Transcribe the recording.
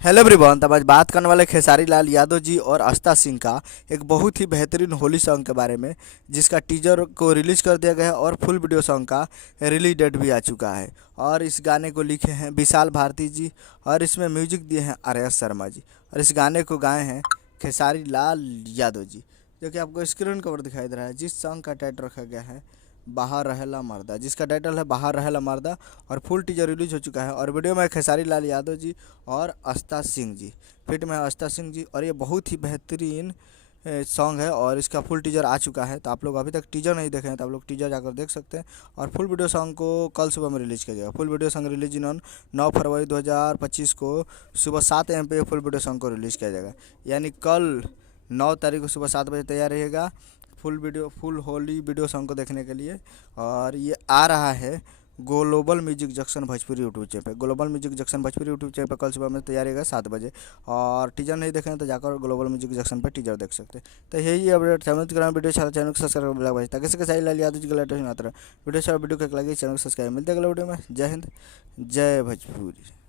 Hello everyone. तब आज बात करने वाले खेसारी लाल यादव जी और आस्था सिंह का एक बहुत ही बेहतरीन होली सॉन्ग के बारे में, जिसका टीजर को रिलीज कर दिया गया है और फुल वीडियो सॉन्ग का रिलीज डेट भी आ चुका है। और इस गाने को लिखे हैं विशाल भारती जी और इसमें म्यूजिक दिए हैं आर्यस शर्मा जी और इस गाने को गाए हैं खेसारी लाल यादव जी, जो कि आपको स्क्रीन कवर दिखाई दे रहा है। जिस सॉन्ग का टाइटल रखा गया है बाहर रहेला मर्दा, जिसका टाइटल है बाहर रहेला मर्दा और फुल टीजर रिलीज हो चुका है। और वीडियो में खेसारी लाल यादव जी और आस्था सिंह जी, फिट में है आस्था सिंह जी। और ये बहुत ही बेहतरीन सॉन्ग है और इसका फुल टीजर आ चुका है। तो आप लोग अभी तक टीजर नहीं देखे हैं तो आप लोग टीजर जाकर देख सकते हैं। और फुल वीडियो सॉन्ग को कल सुबह में रिलीज किया जाएगा। फुल वीडियो सॉन्ग रिलीज इन 9 फरवरी 2025 को सुबह 7 AM पे फुल वीडियो सॉन्ग को रिलीज़ किया जाएगा। यानी कल 9 तारीख को सुबह 7 बजे तैयार रहेगा फुल होली वीडियो सॉन्ग को देखने के लिए। और ये आ रहा है global music junction Bhojpuri YouTube channel पे। Global music junction Bhojpuri YouTube channel पर कल सुबह में तैयार रहेगा 7 बजे। और टीजर नहीं देखें तो जाकर ग्लोबल म्यूजिक जंक्शन पर टीजर देख सकते हैं। तो यही अपडेट वीडियो चैनल को सब्सक्राइब ताकि से लाल यादव जी का लेटेस्ट वीडियो वीडियो को लगे चैनल को सब्सक्राइब। मिलते हैं अगले वीडियो में। जय हिंद, जय भोजपुरी।